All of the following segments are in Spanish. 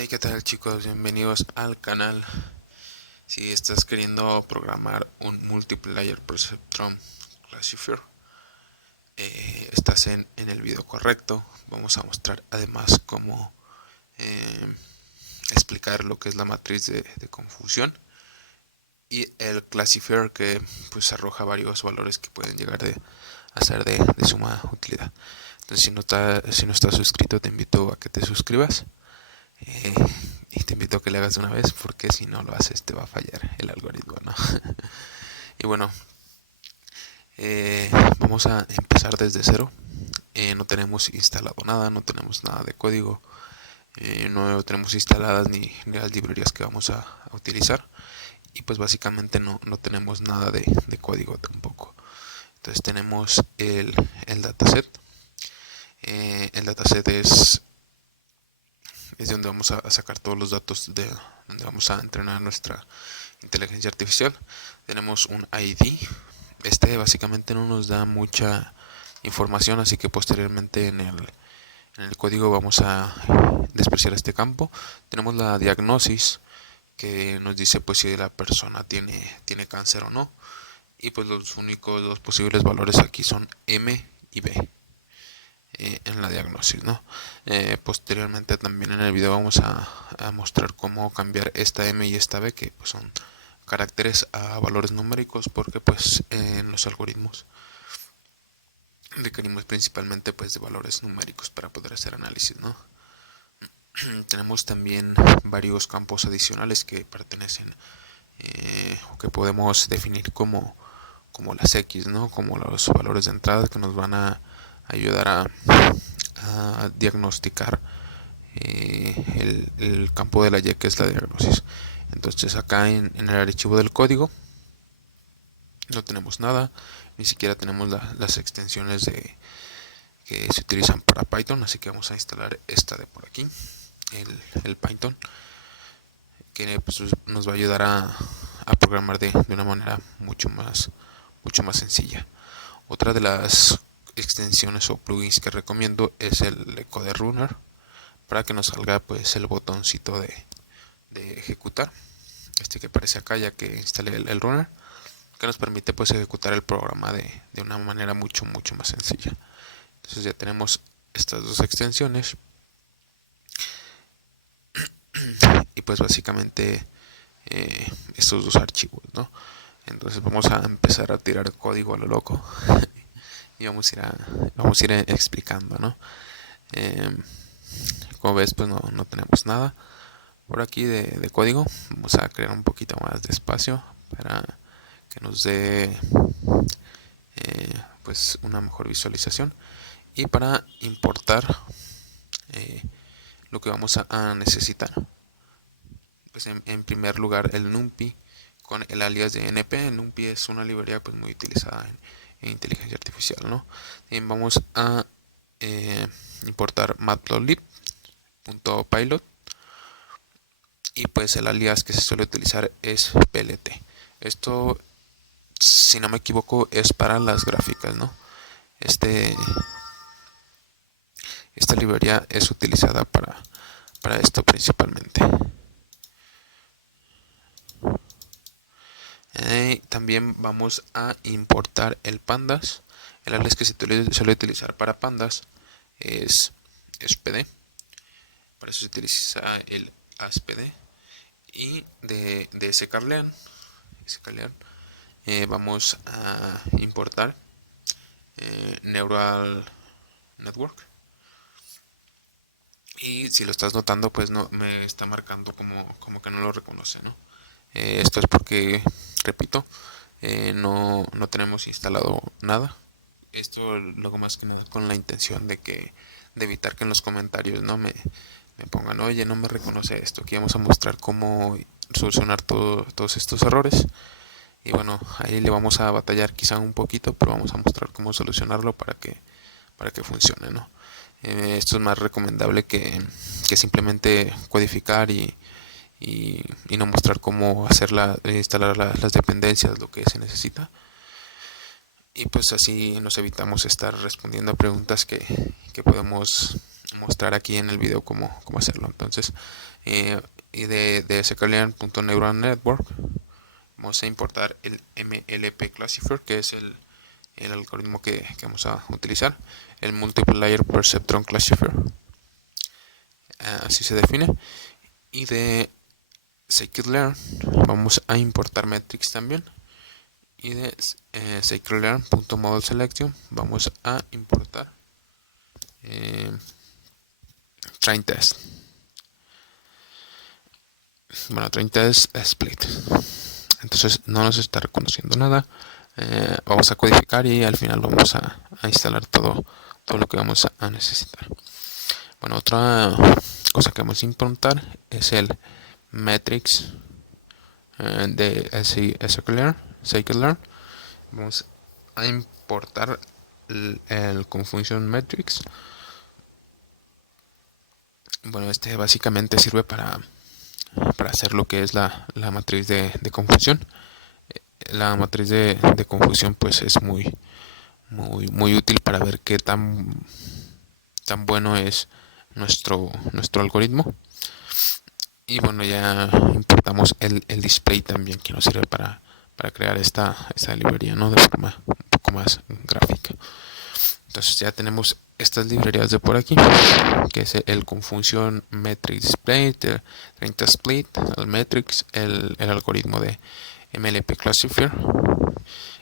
Hey, ¿qué tal chicos? Bienvenidos al canal. Si estás queriendo programar un multiplayer perceptron classifier, estás en el video correcto. Vamos a mostrar además cómo eh, explicar lo que es la matriz de confusión y el classifier, que pues arroja varios valores que pueden llegar a ser de suma utilidad. Entonces, si no estás suscrito, te invito a que te suscribas. Eh, y te invito a que le hagas de una vez, porque si no lo haces te va a fallar el algoritmo, ¿no? Y bueno, vamos a empezar desde cero. No tenemos instalado nada, no tenemos nada de código, no tenemos instaladas ni las librerías que vamos a utilizar, y pues básicamente no tenemos nada de código tampoco. Entonces tenemos el dataset. El dataset es de donde vamos a sacar todos los datos, de donde vamos a entrenar nuestra inteligencia artificial. Tenemos un ID. Este básicamente no nos da mucha información, así que posteriormente en el código vamos a despreciar este campo. Tenemos la diagnosis, que nos dice pues si la persona tiene cáncer o no. Y pues los únicos dos posibles valores aquí son M y B. En la diagnosis, ¿no? Posteriormente también en el video vamos a mostrar cómo cambiar esta M y esta B, que pues son caracteres, a valores numéricos, porque pues en los algoritmos requerimos principalmente pues de valores numéricos para poder hacer análisis, ¿no? Tenemos también varios campos adicionales que pertenecen o que podemos definir como las X, ¿no? Como los valores de entrada que nos van a ayudar a diagnosticar el campo de la Y, que es la diagnosis. Entonces acá en el archivo del código no tenemos nada, ni siquiera tenemos las extensiones que se utilizan para Python, así que vamos a instalar esta de por aquí, el Python, que pues, nos va a ayudar a programar de una manera mucho más sencilla. Otra de las extensiones o plugins que recomiendo es el Code Runner, para que nos salga pues el botoncito de ejecutar, este que aparece acá, ya que instalé el runner, que nos permite pues ejecutar el programa de una manera mucho más sencilla. Entonces ya tenemos estas dos extensiones y pues básicamente estos dos archivos, ¿no? Entonces vamos a empezar a tirar código a lo loco y vamos a ir explicando, ¿no? Como ves, pues no tenemos nada por aquí de código. Vamos a crear un poquito más de espacio para que nos dé pues una mejor visualización, y para importar lo que vamos a necesitar. Pues en primer lugar el NumPy con el alias de NP. El NumPy es una librería pues muy utilizada en inteligencia artificial, ¿no? También vamos a importar matplotlib.pylot, y pues el alias que se suele utilizar es plt. Esto, si no me equivoco, es para las gráficas, ¿no? Esta librería es utilizada para esto principalmente. También vamos a importar el pandas. El alias que se suele utilizar para pandas es pd. Para eso se utiliza el aspd. Y de sklearn vamos a importar neural network. Y si lo estás notando, pues no me está marcando como que no lo reconoce, ¿no? Esto es porque, repito, no tenemos instalado nada. Esto luego más que nada con la intención de evitar que en los comentarios no me pongan, oye, no me reconoce esto. Aquí vamos a mostrar cómo solucionar todos estos errores. Y bueno, ahí le vamos a batallar quizá un poquito, pero vamos a mostrar cómo solucionarlo para que funcione, ¿no? Esto es más recomendable que simplemente codificar y no mostrar cómo instalar las dependencias, lo que se necesita. Y pues así nos evitamos estar respondiendo a preguntas que podemos mostrar aquí en el video cómo hacerlo. Entonces y de scikit-learn.neural network vamos a importar el MLP classifier, que es el algoritmo que vamos a utilizar, el multiplier perceptron classifier, así se define. Y de scikit-learn vamos a importar metrics también, y de scikit-learn.model-selection vamos a importar train test. Bueno, train test split. Entonces no nos está reconociendo nada. Vamos a codificar y al final vamos a instalar todo lo que vamos a necesitar. Bueno, otra cosa que vamos a importar es el metrics de scikit-learn. Vamos a importar el confusion metrics. Bueno, este básicamente sirve para hacer lo que es la matriz de confusión. La matriz de confusión pues es muy útil para ver qué tan bueno es nuestro algoritmo. Y bueno, ya importamos el display también, que nos sirve para crear esta librería, ¿no? De forma un poco más gráfica. Entonces ya tenemos estas librerías de por aquí, que es el confusion metric display, el train test split, el metrics, el algoritmo de MLP classifier,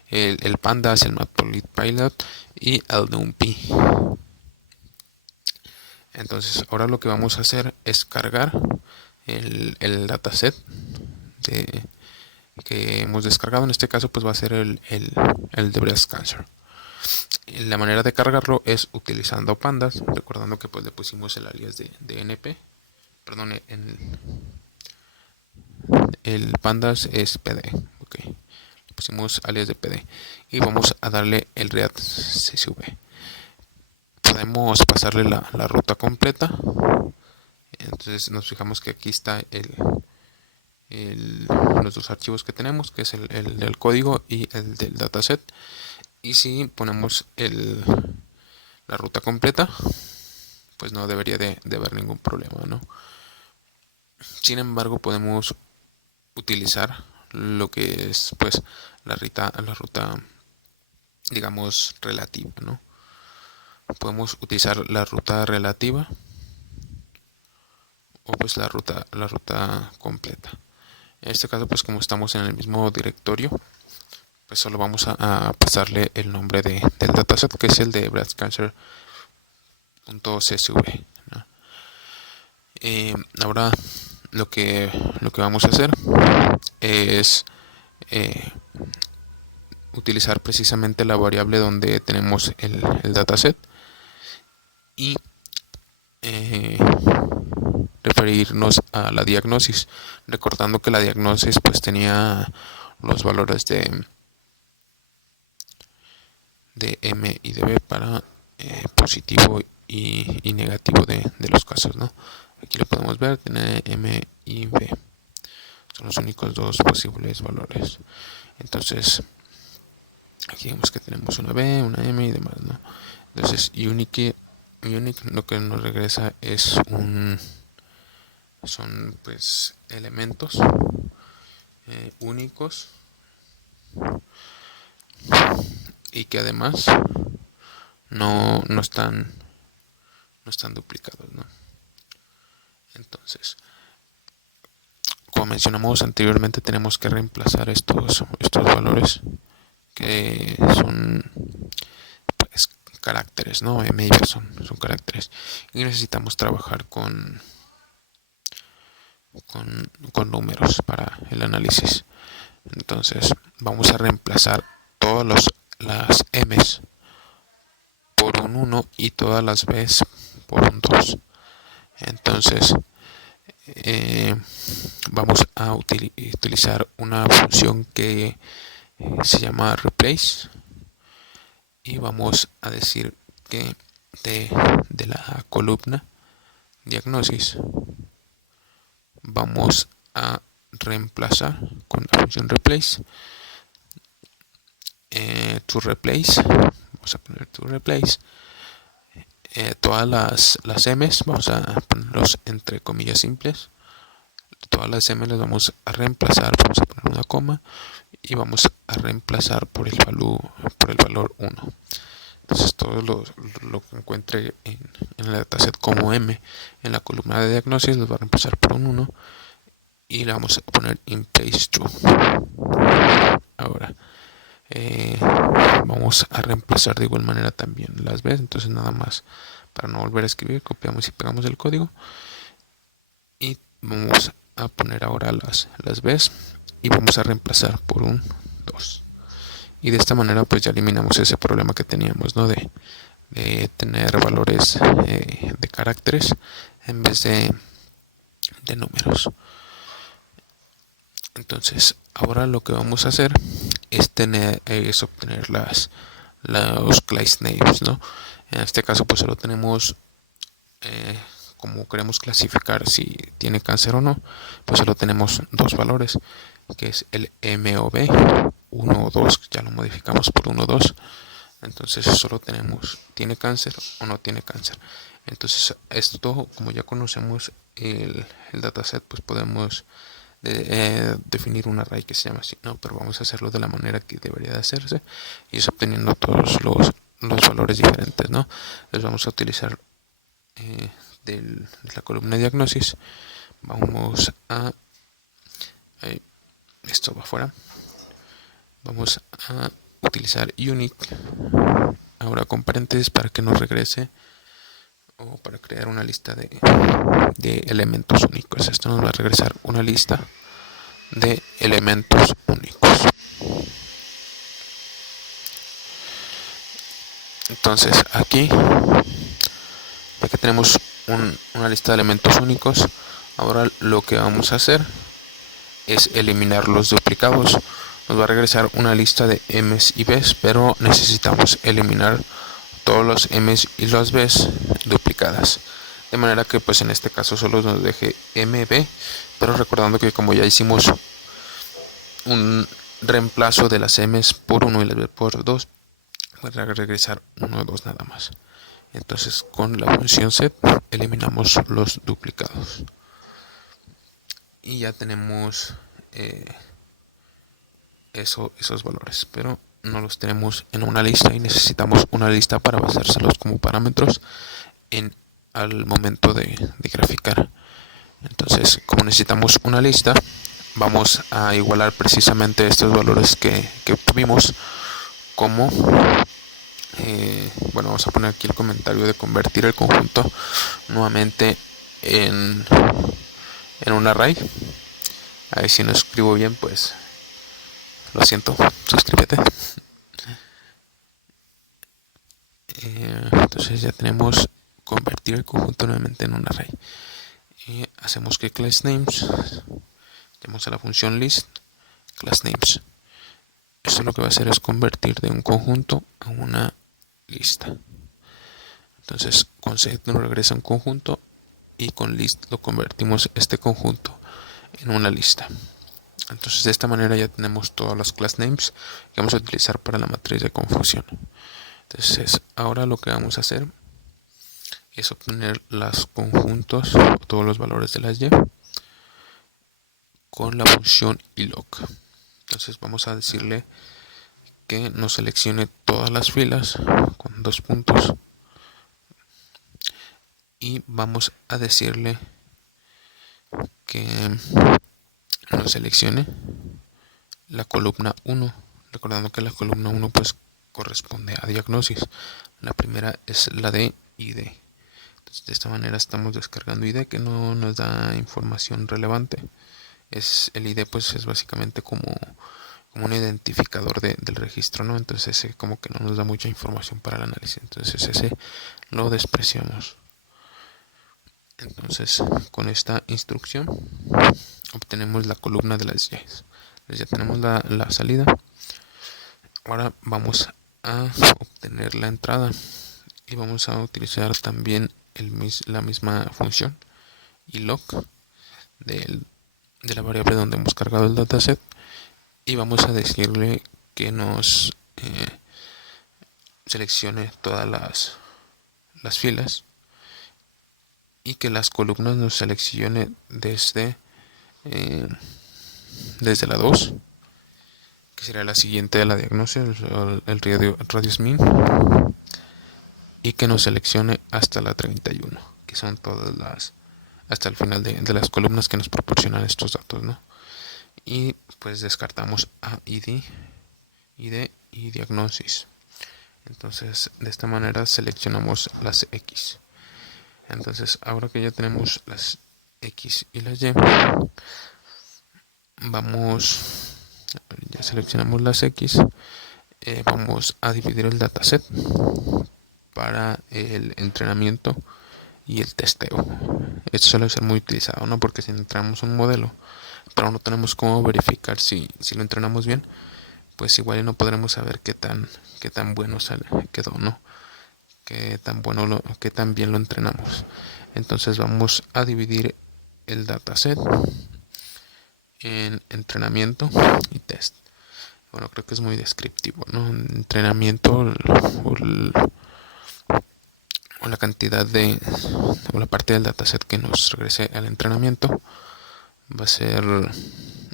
el pandas, el matplotlib y el numpy. Entonces ahora lo que vamos a hacer es cargar el dataset que hemos descargado. En este caso pues va a ser el de breast cancer. La manera de cargarlo es utilizando pandas, recordando que pues le pusimos el alias de np, perdón, el pandas es pd, okay. Le pusimos alias de pd y vamos a darle el read csv. Podemos pasarle la ruta completa. Entonces nos fijamos que aquí está los dos archivos que tenemos, que es el del código y el del dataset. Y si ponemos la ruta completa, pues no debería de haber ningún problema, ¿no? Sin embargo, podemos utilizar lo que es pues la ruta digamos relativa, ¿no? Podemos utilizar la ruta relativa o pues la ruta completa. En este caso pues como estamos en el mismo directorio, pues solo vamos a pasarle el nombre del dataset, que es el de breastcancer.csv, ¿no? Ahora lo que vamos a hacer es utilizar precisamente la variable donde tenemos el dataset y referirnos a la diagnosis, recordando que la diagnosis pues tenía los valores de M y de B para positivo y negativo de los casos, ¿no? Aquí lo podemos ver, tiene M y B, son los únicos dos posibles valores. Entonces aquí vemos que tenemos una B, una M y demás, ¿no? Entonces unique lo que nos regresa es son pues elementos únicos y que además no están duplicados, ¿no? Entonces, como mencionamos anteriormente, tenemos que reemplazar estos valores que son pues caracteres, ¿no? M y B son caracteres y necesitamos trabajar con números para el análisis. Entonces vamos a reemplazar todas las M's por un 1 y todas las B's por un 2. Entonces vamos a utilizar una función que se llama replace y vamos a decir que de la columna diagnosis vamos a reemplazar con la función replace to replace, vamos a poner to replace todas las M's, vamos a ponerlos entre comillas simples, todas las m las vamos a reemplazar, vamos a poner una coma y vamos a reemplazar por el valor 1. Entonces todo lo que encuentre en el dataset como m en la columna de diagnosis lo va a reemplazar por un 1 y le vamos a poner in place true. Ahora vamos a reemplazar de igual manera también las b. Entonces nada más, para no volver a escribir, copiamos y pegamos el código y vamos a poner ahora las b y vamos a reemplazar por un 2. Y de esta manera pues ya eliminamos ese problema que teníamos, ¿no? De tener valores de caracteres en vez de números. Entonces ahora lo que vamos a hacer es obtener los class names, ¿no? En este caso pues solo tenemos como queremos clasificar si tiene cáncer o no, pues solo tenemos dos valores, que es el MOB 1 o 2, ya lo modificamos por 1 o 2. Entonces solo tenemos tiene cáncer o no tiene cáncer. Entonces esto, como ya conocemos el dataset, pues podemos definir un array que se llama así, no, pero vamos a hacerlo de la manera que debería de hacerse y es obteniendo todos los valores diferentes, ¿no? Entonces vamos a utilizar de la columna de diagnosis, vamos a esto va afuera, vamos a utilizar unique ahora con paréntesis para que nos regrese o para crear una lista de elementos únicos. Esto nos va a regresar una lista de elementos únicos. Entonces aquí, ya que tenemos una lista de elementos únicos, ahora lo que vamos a hacer es eliminar los duplicados. Nos va a regresar una lista de m's y b's, pero necesitamos eliminar todos los m's y las b's duplicadas, de manera que pues en este caso solo nos deje mb, pero recordando que como ya hicimos un reemplazo de las m's por 1 y las b por 2, va a regresar 1 o 2 nada más. Entonces con la función set eliminamos los duplicados y ya tenemos esos valores, pero no los tenemos en una lista y necesitamos una lista para basárselos como parámetros al momento de graficar. Entonces, como necesitamos una lista, vamos a igualar precisamente estos valores que obtuvimos como bueno, vamos a poner aquí el comentario de convertir el conjunto nuevamente en un array. A ver si no escribo bien, pues lo siento, suscríbete. Entonces ya tenemos convertir el conjunto nuevamente en un array. Hacemos que class names, tenemos a la función list class names. Esto lo que va a hacer es convertir de un conjunto a una lista. Entonces con set nos regresa un conjunto y con list lo convertimos este conjunto en una lista. Entonces de esta manera ya tenemos todas las class names que vamos a utilizar para la matriz de confusión. Entonces ahora lo que vamos a hacer es obtener los conjuntos o todos los valores de las y con la función iloc. Entonces vamos a decirle que nos seleccione todas las filas con 2 puntos y vamos a decirle que nos seleccione la columna 1, recordando que la columna 1 pues corresponde a diagnosis. La primera es la de ID. Entonces de esta manera estamos descargando ID, que no nos da información relevante. El ID pues es básicamente como un identificador del registro, ¿no? Entonces ese como que no nos da mucha información para el análisis. Entonces ese lo despreciamos. Entonces con esta instrucción obtenemos la columna de las y. Entonces ya tenemos la salida. Ahora vamos a obtener la entrada y vamos a utilizar también la misma función iloc de la variable donde hemos cargado el dataset y vamos a decirle que nos seleccione todas las filas y que las columnas nos seleccione desde desde la 2, que sería la siguiente de la diagnosis, el radius mean, y que nos seleccione hasta la 31, que son todas hasta el final de las columnas que nos proporcionan estos datos, ¿no? Y pues descartamos a ID y diagnosis. Entonces de esta manera seleccionamos las X. Entonces ahora que ya tenemos las X y las Y, ya seleccionamos las X, vamos a dividir el dataset para el entrenamiento y el testeo. Esto suele ser muy utilizado, ¿no? Porque si entrenamos un modelo, pero no tenemos cómo verificar si lo entrenamos bien, pues igual no podremos saber qué tan bueno quedó, ¿no? Qué tan bien lo entrenamos. Entonces vamos a dividir el dataset en entrenamiento y test. Bueno, creo que es muy descriptivo, ¿no? Entrenamiento o la cantidad o la parte del dataset que nos regrese al entrenamiento va a ser lo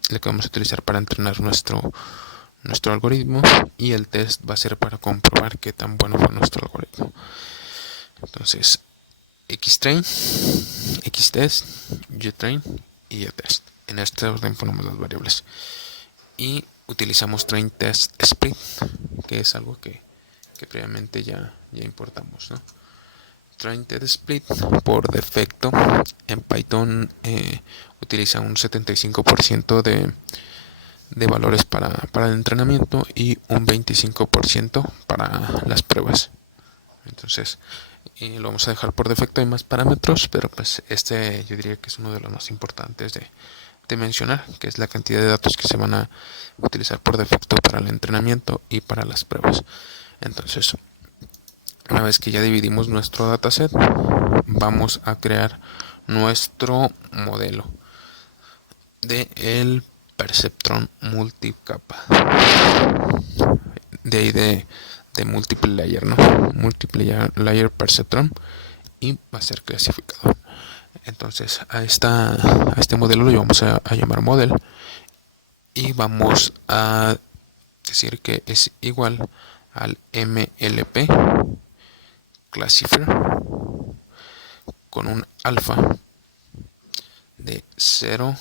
que vamos a utilizar para entrenar nuestro algoritmo, y el test va a ser para comprobar qué tan bueno fue nuestro algoritmo. Entonces, Xtrain, Xtest, YTrain y YTest. En este orden ponemos las variables. Y utilizamos train test split, que es algo que previamente ya importamos, ¿no? Train test split por defecto en Python utiliza un 75% de valores para el entrenamiento y un 25% para las pruebas. Entonces lo vamos a dejar por defecto. Hay más parámetros, pero pues este yo diría que es uno de los más importantes de mencionar, que es la cantidad de datos que se van a utilizar por defecto para el entrenamiento y para las pruebas. Entonces, una vez que ya dividimos nuestro dataset, vamos a crear nuestro modelo de el perceptron multicapa, de ahí de multiple layer, ¿no? Multiple layer perceptron, y va a ser clasificado. Entonces a este modelo lo vamos a llamar model, y vamos a decir que es igual al MLP classifier con un alfa de 0,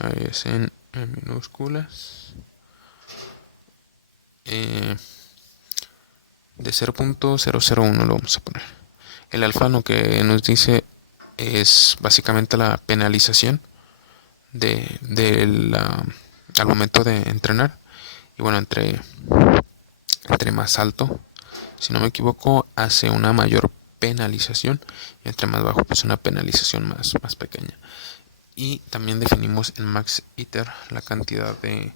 ahí es en minúsculas, de 0.001 lo vamos a poner. El alfa lo que nos dice es básicamente la penalización al momento de entrenar. Y bueno, entre más alto, si no me equivoco, hace una mayor penalización, y entre más bajo, pues una penalización más pequeña. Y también definimos en max iter la cantidad de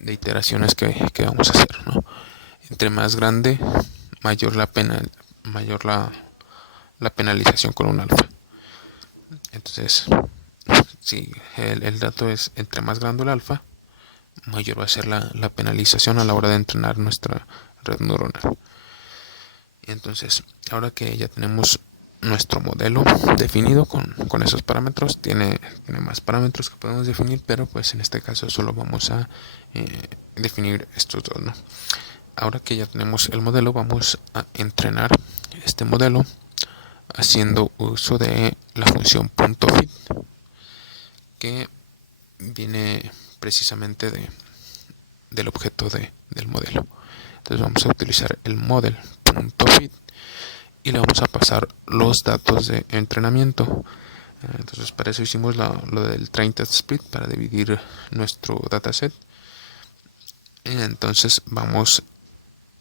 iteraciones que vamos a hacer, ¿no? Entre más grande, mayor la penalización con un alfa. Entonces, si el dato es entre más grande el alfa, mayor va a ser la penalización a la hora de entrenar nuestra red neuronal. Y entonces, ahora que ya tenemos nuestro modelo definido con esos parámetros, tiene más parámetros que podemos definir, pero pues en este caso solo vamos a definir estos dos, ¿no? Ahora que ya tenemos el modelo, vamos a entrenar este modelo haciendo uso de la función .fit, que viene precisamente del objeto del modelo. Entonces vamos a utilizar el model.fit y le vamos a pasar los datos de entrenamiento. Entonces para eso hicimos lo del train test split, para dividir nuestro dataset. Entonces vamos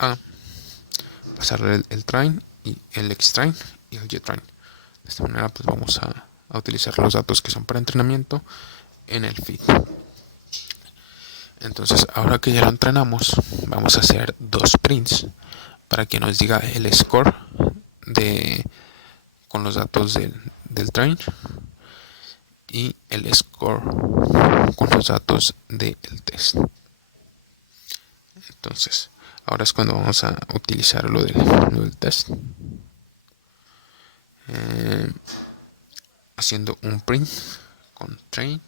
a pasarle el train y el xtrain y el ytrain. De esta manera pues vamos a utilizar los datos que son para entrenamiento en el fit. Entonces ahora que ya lo entrenamos, vamos a hacer dos prints para que nos diga el score con los datos del train, y el score con los datos del test. Entonces Ahora es cuando vamos a utilizar lo del test. Haciendo un print con train.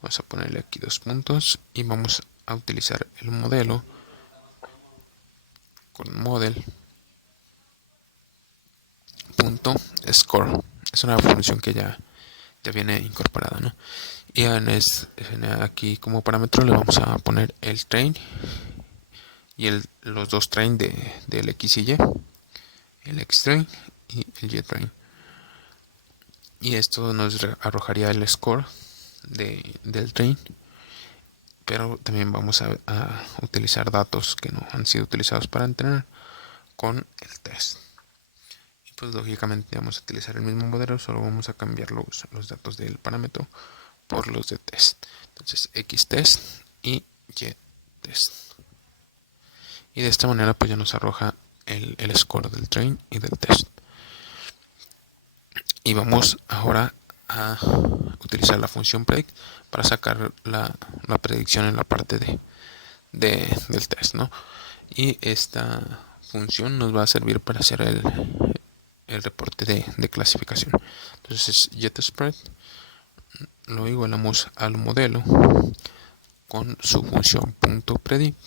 Vamos a ponerle aquí 2 puntos y vamos a utilizar el modelo con model.score. Es una función que ya viene incorporada, ¿no? Y aquí como parámetro le vamos a poner el train y los dos train del X y Y, el X train y el Y train. Y esto nos arrojaría el score del train, pero también vamos a utilizar datos que no han sido utilizados para entrenar con el test. Y pues lógicamente vamos a utilizar el mismo modelo, solo vamos a cambiar los datos del parámetro por los de test. Entonces X test y Y test. Y de esta manera pues ya nos arroja el score del train y del test. Y vamos ahora a utilizar la función predict para sacar la predicción en la parte del test, ¿no? Y esta función nos va a servir para hacer el reporte de clasificación. Entonces es getSpread, lo igualamos al modelo con su función .predict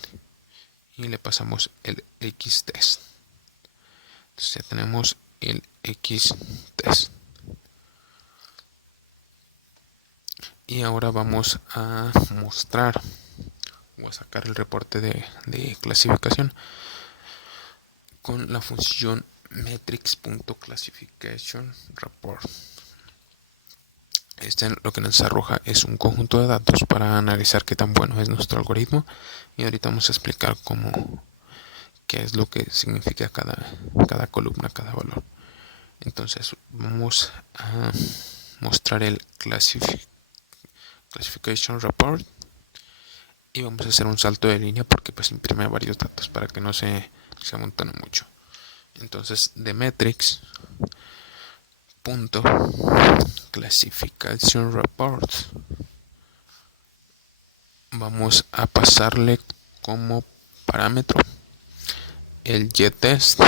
y le pasamos el xtest. Entonces ya tenemos el xtest. Y ahora vamos a mostrar o a sacar el reporte de clasificación con la función metrics.classificationReport. Lo que nos arroja es un conjunto de datos para analizar qué tan bueno es nuestro algoritmo, y ahorita vamos a explicar qué es lo que significa cada columna, cada valor. Entonces vamos a mostrar el Classification Report y vamos a hacer un salto de línea porque pues imprime varios datos para que no se amontone mucho. Entonces de metrics classification report vamos a pasarle como parámetro el yTest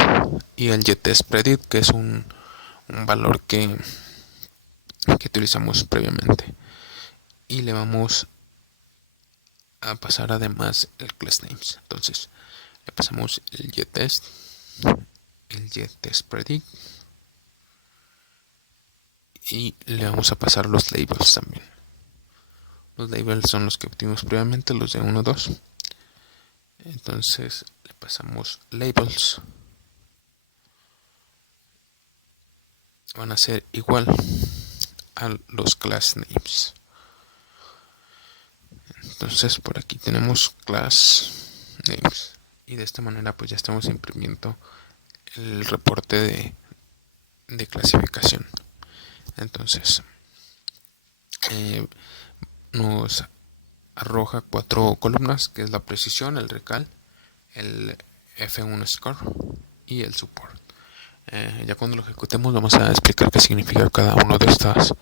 y el yTestPredict, que es un valor que utilizamos previamente, y le vamos a pasar además el class names. Entonces le pasamos el yTest, el yTestPredict, y le vamos a pasar los labels también. Los labels son los que obtuvimos previamente, los de 1, 2. Entonces le pasamos labels. Van a ser igual a los class names. Entonces por aquí tenemos class names. Y de esta manera pues ya estamos imprimiendo el reporte de clasificación. Entonces nos arroja 4 columnas, que es la precisión, el recal, el F1 score y el support. Ya cuando lo ejecutemos vamos a explicar qué significa cada uno de estas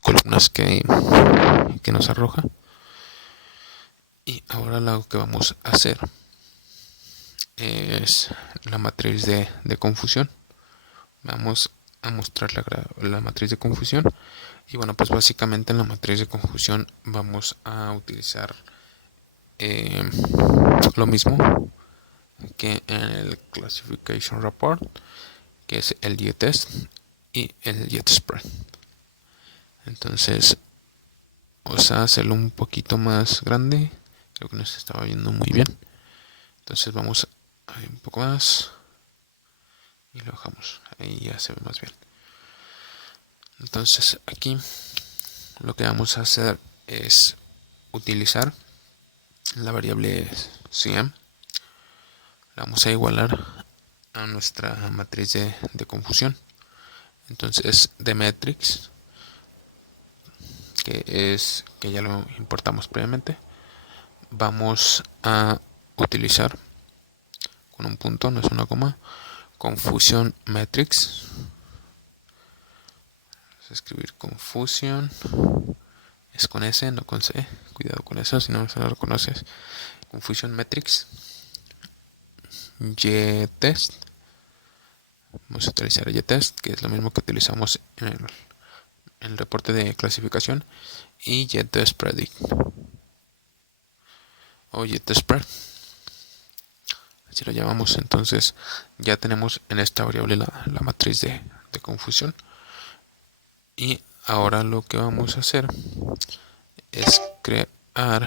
columnas que nos arroja. Y ahora lo que vamos a hacer es la matriz de confusión. Vamos a mostrar la matriz de confusión. Y bueno, pues básicamente en la matriz de confusión vamos a utilizar lo mismo que en el Classification Report, que es el yTest y el yTspread. Entonces vamos a hacerlo un poquito más grande. Creo que no se estaba viendo muy bien. Entonces vamos a ir un poco más y lo bajamos. Ahí ya se ve más bien. Entonces aquí lo que vamos a hacer es utilizar la variable CM. La vamos a igualar a nuestra matriz de confusión. Entonces de metrics, que ya lo importamos previamente, vamos a utilizar con un punto, no es una coma, confusion metrics. Vamos a escribir confusion, es con S, no con C, cuidado con eso, si no se lo reconoces. Confusion metrics YTest. Vamos a utilizar YTest, que es lo mismo que utilizamos en el reporte de clasificación, y YTest Predict o YTest Spread, así lo llamamos. Entonces ya tenemos en esta variable la matriz de confusión, y ahora lo que vamos a hacer es crear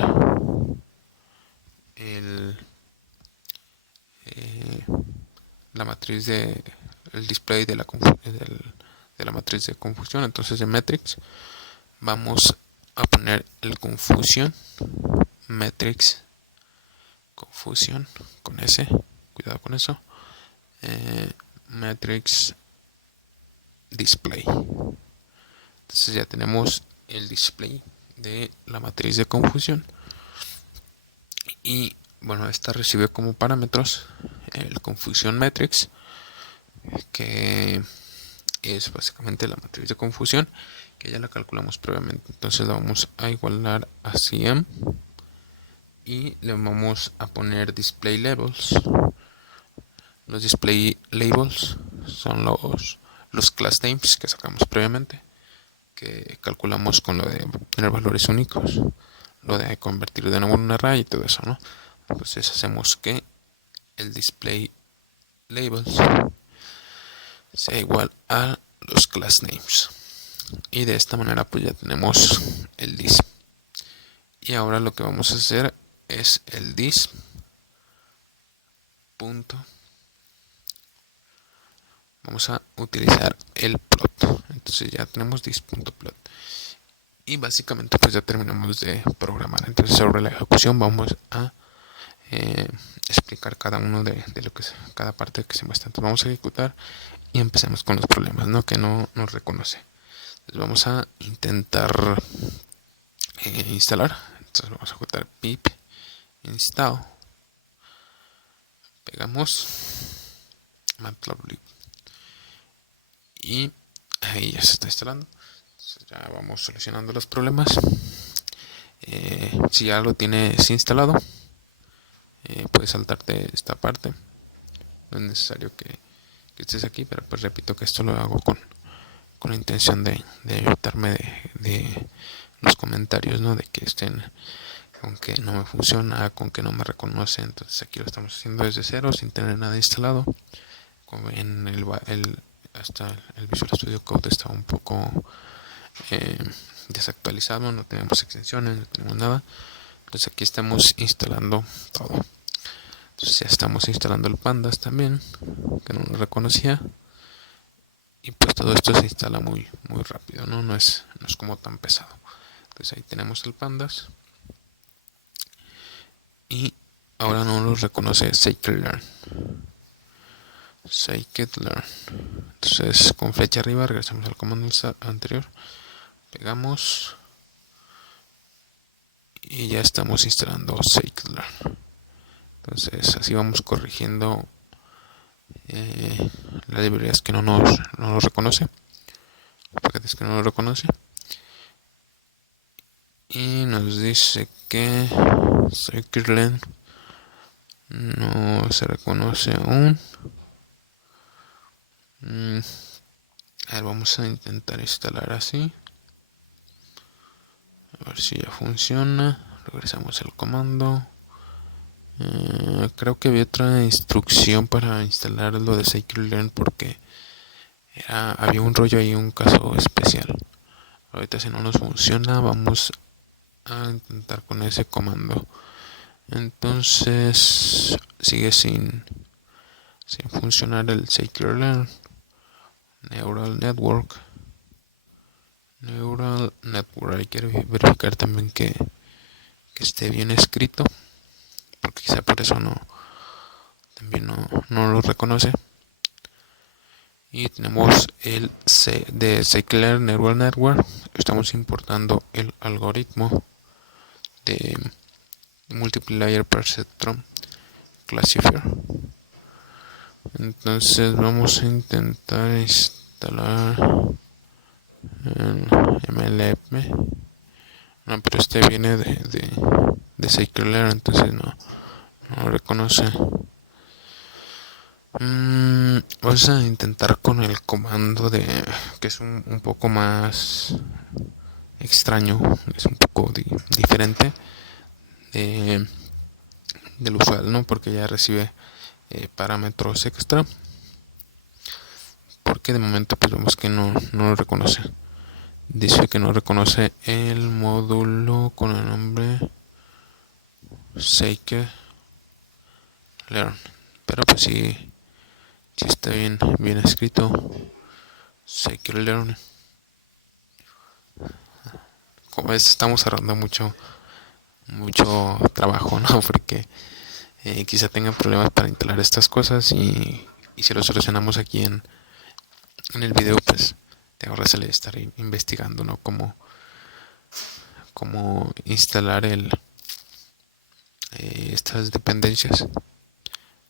la matriz de el display de la matriz de confusión. Entonces en Metrics vamos a poner el confusion Metrics confusion con S, cuidado con eso, Metrics display. Entonces ya tenemos el display de la matriz de confusión, y bueno, esta recibe como parámetros el confusion matrix, que es básicamente la matriz de confusión, que ya la calculamos previamente. Entonces la vamos a igualar a CM y le vamos a poner display labels. Los display labels son los class names que sacamos previamente, que calculamos con lo de tener valores únicos, lo de convertir de nuevo en un array y todo eso, ¿no? Entonces hacemos que el display labels sea igual a los class names, y de esta manera pues ya tenemos el dis. Y ahora lo que vamos a hacer es el dis punto, vamos a utilizar el plot. Entonces ya tenemos dis.plot, y básicamente pues ya terminamos de programar. Entonces sobre la ejecución vamos a explicar cada uno de lo que es cada parte que se muestra. Entonces vamos a ejecutar y empecemos con los problemas, ¿no? Que no nos reconoce. Entonces vamos a intentar instalar. Entonces vamos a ejecutar pip install, pegamos matplotlib y ahí ya se está instalando. Entonces ya vamos solucionando los problemas. Si ya lo tienes instalado, puedes saltarte esta parte, no es necesario que estés aquí, pero pues repito que esto lo hago con la intención de evitarme de los comentarios, ¿no? De que estén con que no me funciona, con que no me reconoce. Entonces aquí lo estamos haciendo desde cero, sin tener nada instalado. Como en hasta el Visual Studio Code estaba un poco desactualizado, no tenemos extensiones, no tenemos nada. Entonces aquí estamos instalando todo. Entonces ya estamos instalando el Pandas también, que no lo reconocía, y pues todo esto se instala muy rápido, no es como tan pesado. Entonces ahí tenemos el Pandas, y ahora no lo reconoce scikit-learn. Entonces con flecha arriba regresamos al comando anterior, pegamos y ya estamos instalando scikit-learn. Entonces así vamos corrigiendo las librerías que no lo reconoce, paquetes que no lo reconoce, y nos dice que scikit-learn no se reconoce aún. A ver, vamos a intentar instalar así, a ver si ya funciona. Regresamos al comando. Creo que había otra instrucción para instalar lo de scikit-learn, porque había un rollo ahí, un caso especial. Ahorita si no nos funciona, vamos a intentar con ese comando. Entonces sigue sin funcionar el scikit-learn. Neural network, hay que verificar también que esté bien escrito, porque quizá por eso también no lo reconoce. Y tenemos el de scikit-learn Neural Network. Estamos importando el algoritmo de Multiplier Perceptron Classifier. Entonces vamos a intentar instalar el MLP. No, pero este viene de scikit-learn, entonces no lo reconoce. Vamos a intentar con el comando de que es un poco más extraño, es un poco diferente de, del usual, ¿no? Porque ya recibe parámetros extra, porque de momento pues vemos que no lo reconoce. Dice que no reconoce el módulo con el nombre Seike Learn, pero pues sí está bien escrito Seike Learn. Como ves, estamos ahorrando mucho trabajo, ¿no? Porque quizá tengan problemas para instalar estas cosas y si lo solucionamos aquí en el video, pues te ahorras el estar investigando, ¿no? Cómo instalar estas dependencias.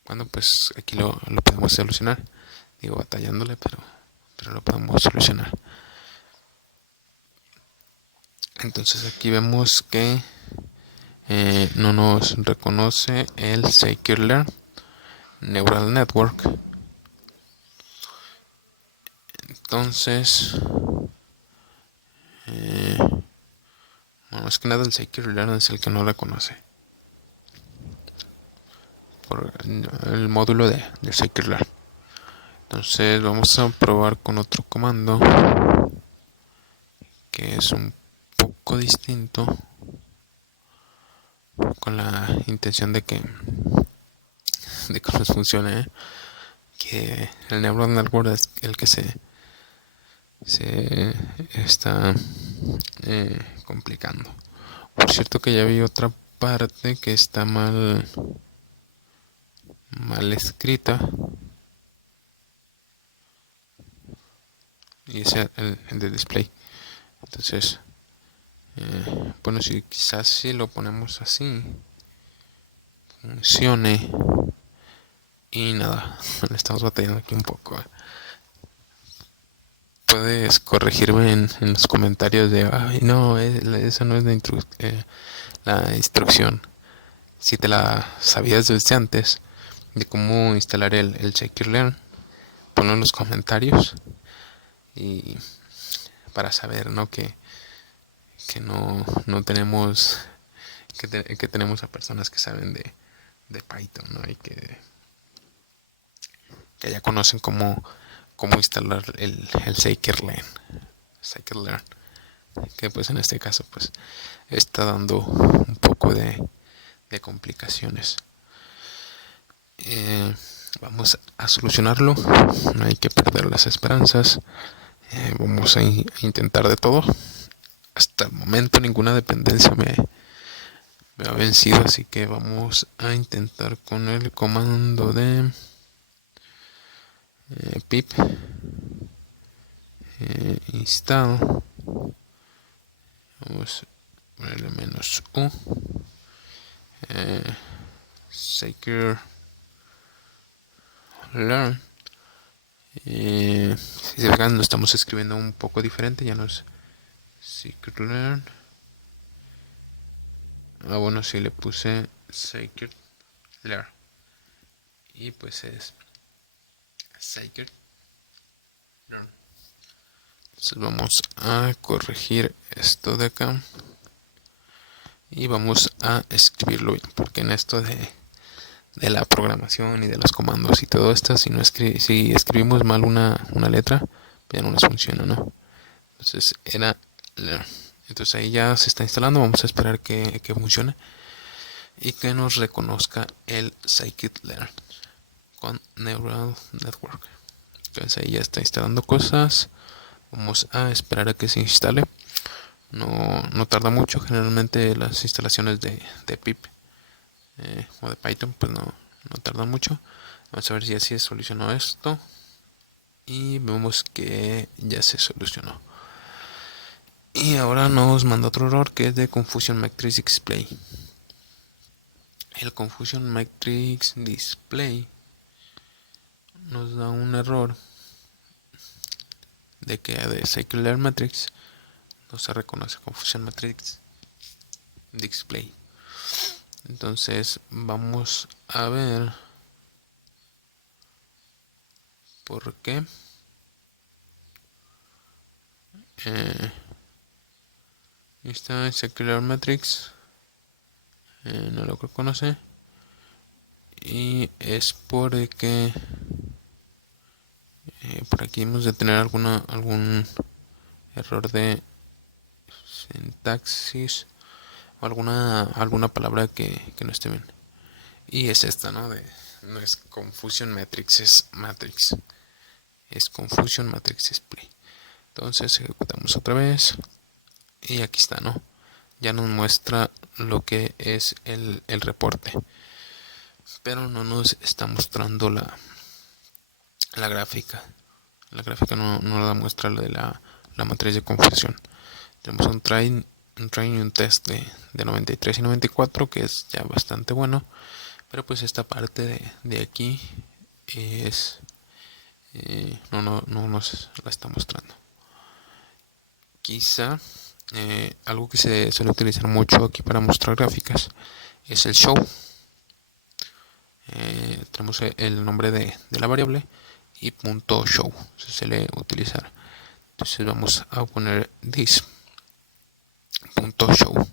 Bueno, pues aquí lo podemos solucionar. Digo, batallándole, pero lo podemos solucionar. Entonces aquí vemos que no nos reconoce el Scikit-Learn Neural Network. Entonces, bueno, más que nada el Scikit-Learn es el que no reconoce. Por el módulo del Scikit-Learn. Entonces vamos a probar con otro comando que es un poco distinto, con la intención de que nos funcione, que el Neural Network es el que se está complicando. Por cierto que ya vi otra parte que está mal escrita, y es el de display. Entonces, bueno, si quizás si lo ponemos así funcione. Y nada, le estamos batallando aquí un poco. Puedes corregirme en los comentarios de, ay, no, esa no es la instrucción. Si te la sabías desde antes de cómo instalar el Scikit-Learn, ponlo en los comentarios y para saber, ¿no? Que no tenemos que tenemos a personas que saben de Python, ¿no? Y que ya conocen cómo instalar el Scikit-Learn, que pues en este caso pues está dando un poco de complicaciones. Vamos a solucionarlo, no hay que perder las esperanzas. Vamos a intentar de todo. Hasta el momento ninguna dependencia me ha vencido, así que vamos a intentar con el comando de pip install. Vamos a ponerle -u Scikit-Learn. Si se fijan, lo estamos escribiendo un poco diferente, ya no es Scikit-Learn. Bueno, sí le puse Scikit-Learn y pues es Scikit-Learn. Entonces vamos a corregir esto de acá y vamos a escribirlo bien, porque en esto de la programación y de los comandos y todo esto, si escribimos mal una letra, ya no nos funciona, ¿no? Entonces era learn. Entonces ahí ya se está instalando, vamos a esperar que funcione y que nos reconozca el Scikit-Learn con Neural Network. Entonces ahí ya está instalando cosas, vamos a esperar a que se instale. No tarda mucho, generalmente las instalaciones de pip o de Python pues no tardan mucho. Vamos a ver si así se solucionó esto y vemos que ya se solucionó. Y ahora nos manda otro error que es de Confusion Matrix Display. El Confusion Matrix Display nos da un error de que de Scikit-Learn Matrix no se reconoce Confusion Matrix Display. Entonces vamos a ver porque esta Circular Matrix no lo conoce, y es porque por aquí hemos de tener algún error de sintaxis o alguna palabra que no esté bien. Y es esta, ¿no? No es Confusion Matrix, es Matrix. Es Confusion Matrix Display. Entonces ejecutamos otra vez. Y aquí está, ¿no? Ya nos muestra lo que es el reporte. Pero no nos está mostrando la gráfica. La gráfica no la muestra lo de la matriz de confusión. Tenemos un train y un test de 93 y 94, que es ya bastante bueno. Pero pues esta parte de aquí es no nos la está mostrando. Quizá algo que se suele utilizar mucho aquí para mostrar gráficas es el show. Tenemos el nombre de la variable y punto .show se suele utilizar. Entonces vamos a poner this punto .show,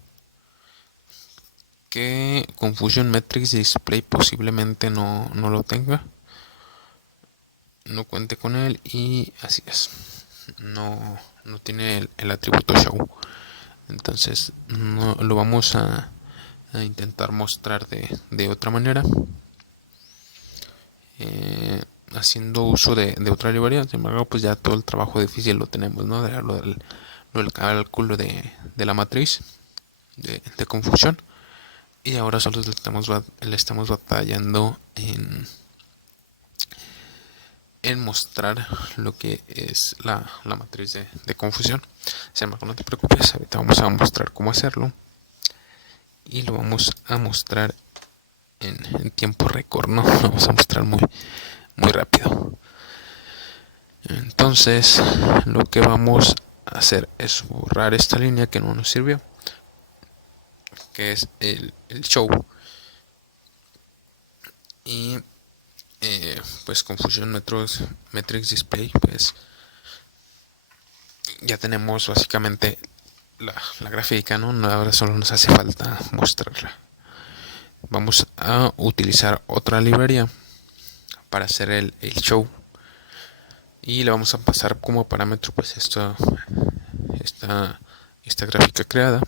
que Confusion Matrix Display posiblemente no lo tenga, no cuente con él, y así es, no tiene el atributo show. Entonces no lo vamos a intentar mostrar de otra manera, haciendo uso de otra librería. Sin embargo, pues ya todo el trabajo difícil lo tenemos, ¿no? Del cálculo de la matriz de confusión, y ahora solo le estamos batallando en mostrar lo que es la matriz de confusión. Sin embargo, no te preocupes, ahorita vamos a mostrar cómo hacerlo, y lo vamos a mostrar en tiempo récord, ¿no? Lo vamos a mostrar muy rápido. Entonces lo que vamos a hacer es borrar esta línea que no nos sirvió, que es el show, y pues Confusion Matrix Display, pues ya tenemos básicamente la gráfica, ¿no? Ahora solo nos hace falta mostrarla. Vamos a utilizar otra librería para hacer el show, y le vamos a pasar como parámetro pues esta gráfica creada,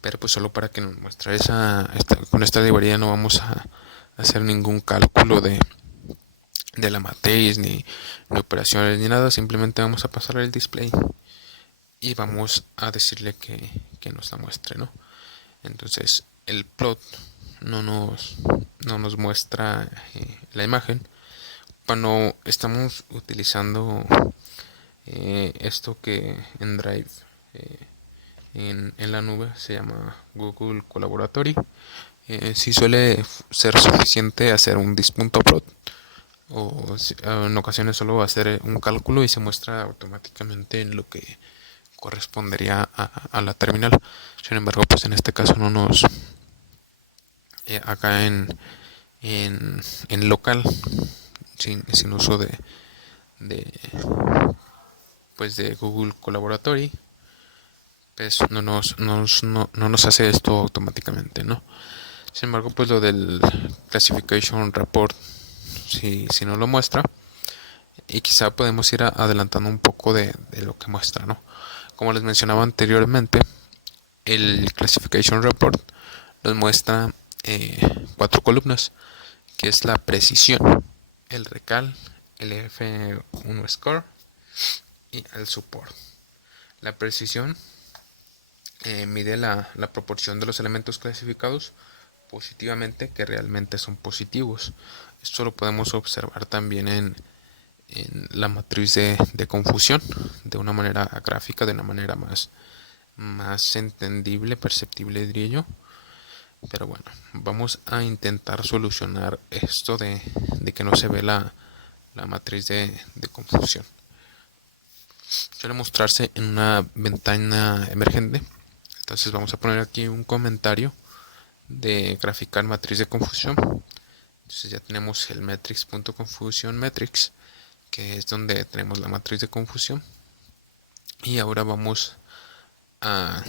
pero pues solo para que nos muestre con esta librería no vamos a hacer ningún cálculo de la matriz, ni operaciones, ni nada. Simplemente vamos a pasar el display y vamos a decirle que nos la muestre, ¿no? Entonces el plot no nos muestra la imagen cuando estamos utilizando esto que en Drive en la nube se llama Google Collaboratory. Si suele ser suficiente hacer un dis.plot, o en ocasiones solo hacer un cálculo y se muestra automáticamente en lo que correspondería a la terminal. Sin embargo, pues en este caso no nos acá en local, sin uso de pues de Google Collaboratory, pues no nos hace esto automáticamente, ¿no? Sin embargo, pues lo del Classification Report si no lo muestra, y quizá podemos ir adelantando un poco de lo que muestra, ¿no? Como les mencionaba anteriormente, el Classification Report nos muestra 4 columnas, que es la precisión, el recal, el F1 score y el support. La precisión mide la proporción de los elementos clasificados positivamente que realmente son positivos. Esto lo podemos observar también en la matriz de confusión, de una manera gráfica, de una manera más entendible, perceptible, diría yo. Pero bueno, vamos a intentar solucionar esto de que no se ve la matriz de confusión. Suele mostrarse en una ventana emergente. Entonces vamos a poner aquí un comentario de graficar matriz de confusión, Entonces ya tenemos el matrix.confusion matrix, que es donde tenemos la matriz de confusión. Y ahora vamos a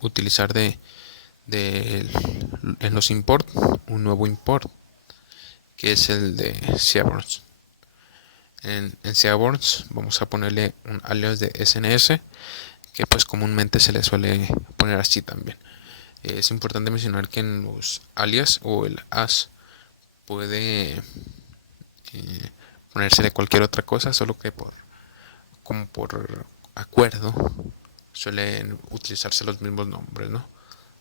utilizar en los import un nuevo import, que es el de Seaborns. En Seaborns vamos a ponerle un alias de SNS, que pues comúnmente se le suele poner así también. Es importante mencionar que en los alias o el as puede ponérsele cualquier otra cosa, solo que como por acuerdo suelen utilizarse los mismos nombres, ¿no?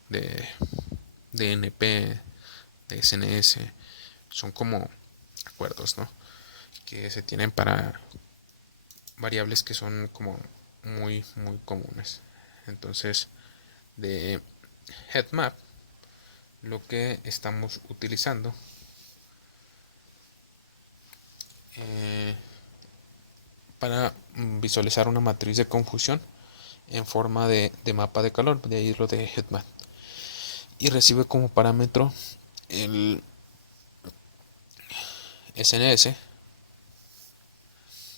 De DNP, de SNS, son como acuerdos, ¿no? Que se tienen para variables que son como muy comunes. Entonces, de headmap, lo que estamos utilizando para visualizar una matriz de confusión en forma de mapa de calor, de ahí lo de headmap, y recibe como parámetro el SNS.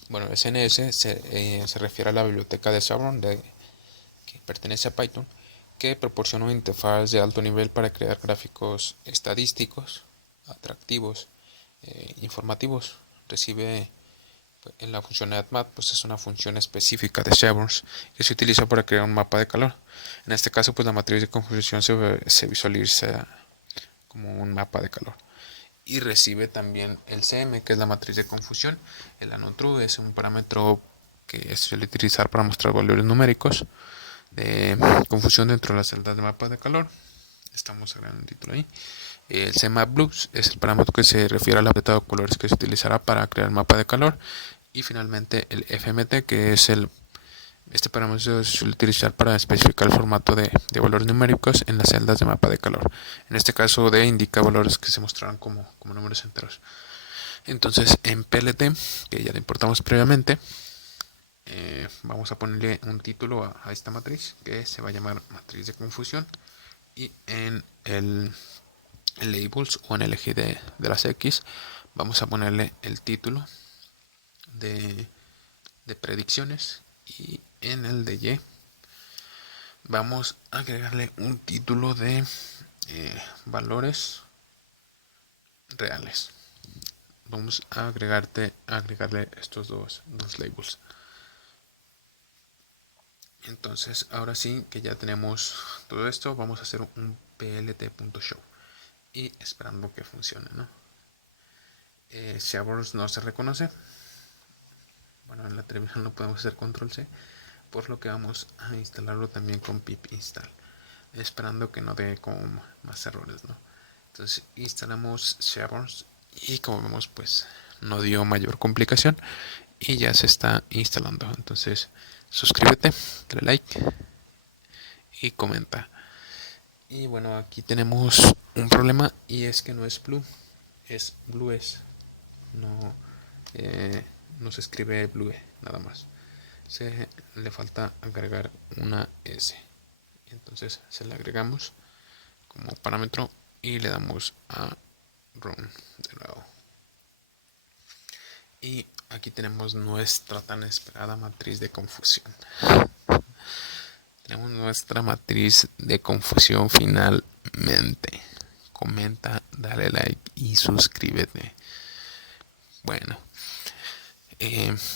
Bueno, SNS se refiere a la biblioteca de Xamarin que pertenece a Python, que proporciona una interfaz de alto nivel para crear gráficos estadísticos, atractivos, informativos. Recibe en la función AddMap, pues es una función específica de Xamarin que se utiliza para crear un mapa de calor. En este caso, pues la matriz de confusión se visualiza como un mapa de calor. Y recibe también el CM, que es la matriz de confusión. El anotrue es un parámetro que se suele utilizar para mostrar valores numéricos de confusión dentro de las celdas de mapa de calor. Estamos agregando un título ahí. El CMapBlue es el parámetro que se refiere a la paleta de colores que se utilizará para crear el mapa de calor. Y finalmente el FMT, que es este parámetro se suele utilizar para especificar el formato de valores numéricos en las celdas de mapa de calor. En este caso D indica valores que se mostrarán como números enteros. Entonces en PLT, que ya le importamos previamente, vamos a ponerle un título a esta matriz que se va a llamar matriz de confusión, y en el labels o en el eje de las X vamos a ponerle el título de predicciones, y en el de Y vamos a agregarle un título de valores reales. Vamos a agregarle estos dos labels. Entonces ahora sí que ya tenemos todo esto, vamos a hacer un plt.show y esperando que funcione, ¿no? Xamarin no se reconoce. Bueno, en la televisión no podemos hacer control C, por lo que vamos a instalarlo también con pip install, esperando que no dé como más errores, ¿no? Entonces instalamos Xamarin y como vemos pues no dio mayor complicación y ya se está instalando. Entonces suscríbete, dale like y comenta. Y bueno, aquí tenemos un problema, y es que no es blue, es blues. No, no se escribe blue, nada más. Se le falta agregar una S. Entonces se le agregamos como parámetro y le damos a run de nuevo. Y aquí tenemos nuestra tan esperada matriz de confusión. Tenemos nuestra matriz de confusión finalmente. Comenta, dale like y suscríbete. Bueno,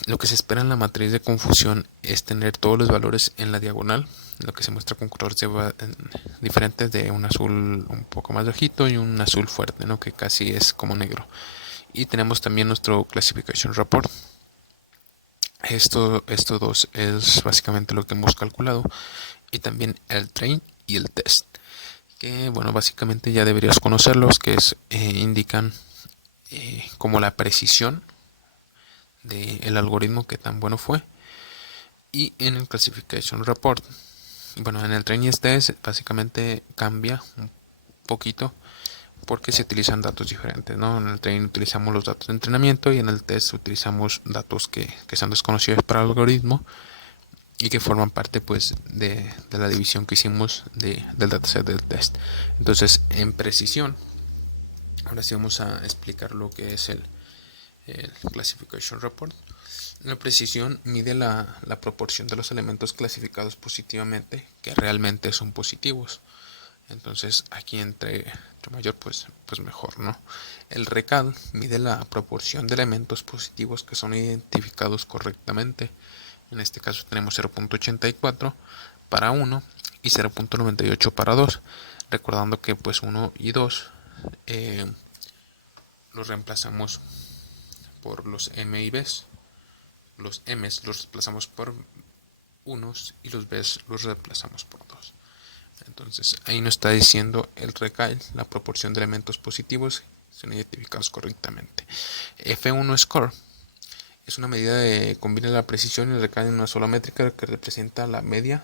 lo que se espera en la matriz de confusión es tener todos los valores en la diagonal, lo que se muestra con colores diferentes, de un azul un poco más bajito y un azul fuerte, ¿no? Que casi es como negro. Y tenemos también nuestro classification report. Esto dos es básicamente lo que hemos calculado, y también el train y el test, que bueno, básicamente ya deberías conocerlos, que indican como la precisión del algoritmo, que tan bueno fue. Y en el classification report, bueno, en el train y el test básicamente cambia un poquito porque se utilizan datos diferentes, ¿no? En el train utilizamos los datos de entrenamiento y en el test utilizamos datos que son desconocidos para el algoritmo y que forman parte pues de la división que hicimos del dataset del test. Entonces en precisión Ahora sí vamos a explicar lo que es el Classification Report. La precisión mide la proporción de los elementos clasificados positivamente que realmente son positivos. Entonces aquí entre mayor pues mejor, ¿no? El RECAD mide la proporción de elementos positivos que son identificados correctamente. En este caso tenemos 0.84 para 1 y 0.98 para 2. Recordando que pues 1 y 2 los reemplazamos por los M y Bs. Los M's los reemplazamos por unos y los B's los reemplazamos por 2. Entonces ahí nos está diciendo el RECAD, la proporción de elementos positivos son identificados correctamente. F1 score es una medida de combina la precisión y el RECAD en una sola métrica que representa la media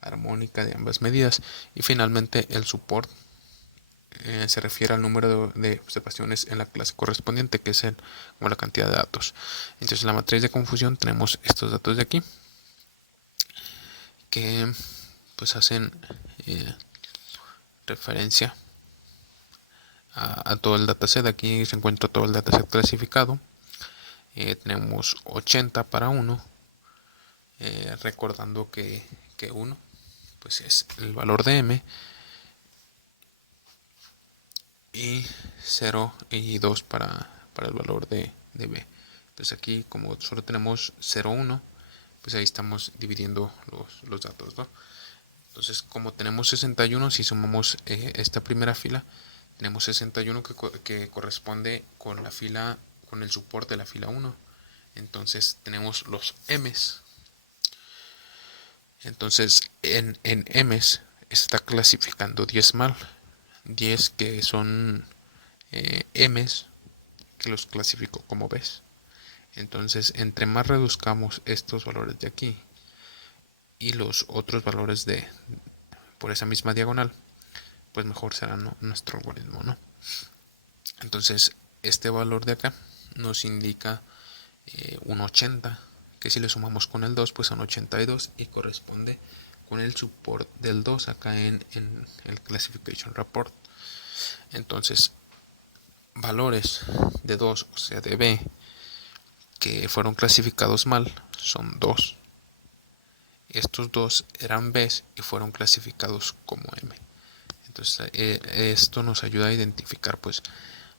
armónica de ambas medidas. Y finalmente el support se refiere al número de observaciones en la clase correspondiente, que es como la cantidad de datos. Entonces en la matriz de confusión tenemos estos datos de aquí que pues hacen referencia a todo el dataset. Aquí se encuentra todo el dataset clasificado. Tenemos 80 para 1, recordando que 1 pues es el valor de M, y 0 y 2 para el valor de B. Entonces aquí, como solo tenemos 0, 1, pues ahí estamos dividiendo los datos, ¿no? Entonces, como tenemos 61, si sumamos esta primera fila, tenemos 61 que corresponde con la fila, con el soporte de la fila 1. Entonces tenemos los M's. Entonces en M's está clasificando 10 mal. 10 que son M's, que los clasifico como B's. Entonces, entre más reduzcamos estos valores de aquí y los otros valores por esa misma diagonal, pues mejor será nuestro algoritmo, ¿no? Entonces, este valor de acá nos indica un 80, que si le sumamos con el 2, pues son 82 y corresponde con el support del 2 acá en el Classification Report. Entonces, valores de 2, o sea de B, que fueron clasificados mal, son 2. Estos 2 eran B's y fueron clasificados como M. Entonces esto nos ayuda a identificar pues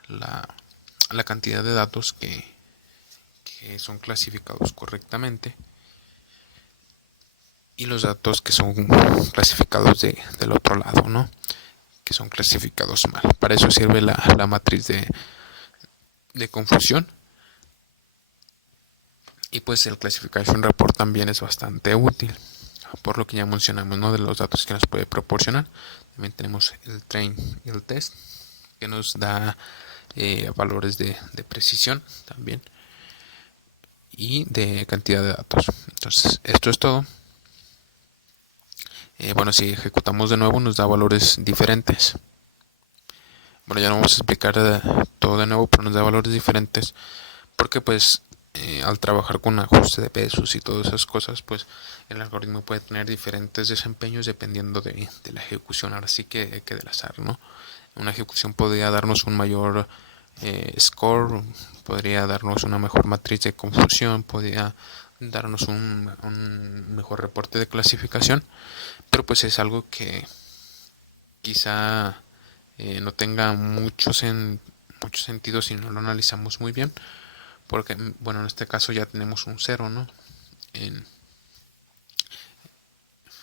la cantidad de datos que son clasificados correctamente y los datos que son clasificados del otro lado, ¿no? Que son clasificados mal. Para eso sirve la matriz de confusión. Y pues el Classification Report también es bastante útil, por lo que ya mencionamos, ¿no? De los datos que nos puede proporcionar. También tenemos el train y el test, que nos da valores de precisión también y de cantidad de datos. Entonces esto es todo. Bueno, si ejecutamos de nuevo nos da valores diferentes. Bueno, ya no vamos a explicar todo de nuevo, pero nos da valores diferentes porque pues al trabajar con ajuste de pesos y todas esas cosas, pues el algoritmo puede tener diferentes desempeños dependiendo de la ejecución, ahora sí que del azar, ¿no? Una ejecución podría darnos un mayor score, podría darnos una mejor matriz de confusión, podría darnos un mejor reporte de clasificación, pero pues es algo que quizá no tenga mucho sentido si no lo analizamos muy bien, porque bueno, en este caso ya tenemos un 0, ¿no? En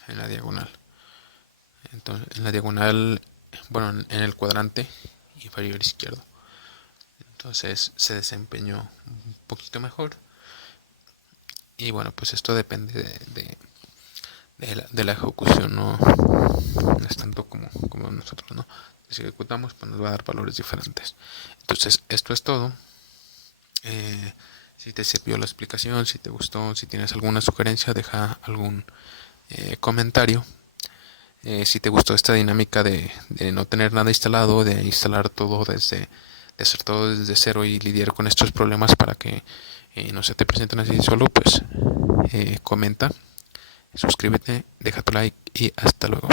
la diagonal. Entonces, en la diagonal, bueno, en el cuadrante inferior izquierdo. Entonces se desempeñó un poquito mejor. Y bueno, pues esto depende de la ejecución, no es tanto como nosotros, ¿no? Si ejecutamos, pues nos va a dar valores diferentes. Entonces, esto es todo. Si te sirvió la explicación, si te gustó, si tienes alguna sugerencia, deja algún comentario. Si te gustó esta dinámica de no tener nada instalado, de instalar todo de hacer todo desde cero y lidiar con estos problemas para que no se te presenten así solo, pues comenta, suscríbete, deja tu like y hasta luego.